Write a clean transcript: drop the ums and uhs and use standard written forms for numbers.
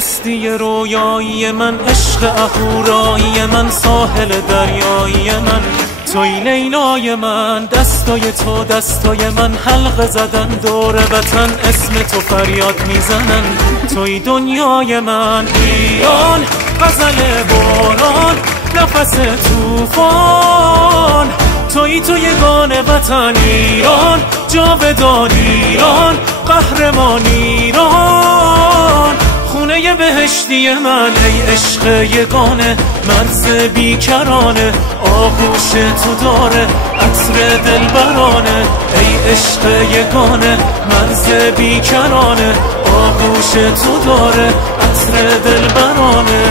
هستی رویایی من، عشق اهورایی من، ساحل دریایی من، توی لیلای من، دستای تو دستای من، حلقه زدن دور وطن، اسم تو فریاد میزنن، توی دنیای من. ایران غزل باران، نفس توفان، توی یگان وطن ایران، جاودان ایران، قهرمان ایران، خونه بهشتی من. ای عشق یگانه، مرز بیکرانه، آغوش تو داره عطر دلبرانه. ای عشق یگانه، مرز بیکرانه، آغوش تو داره عطر دلبرانه.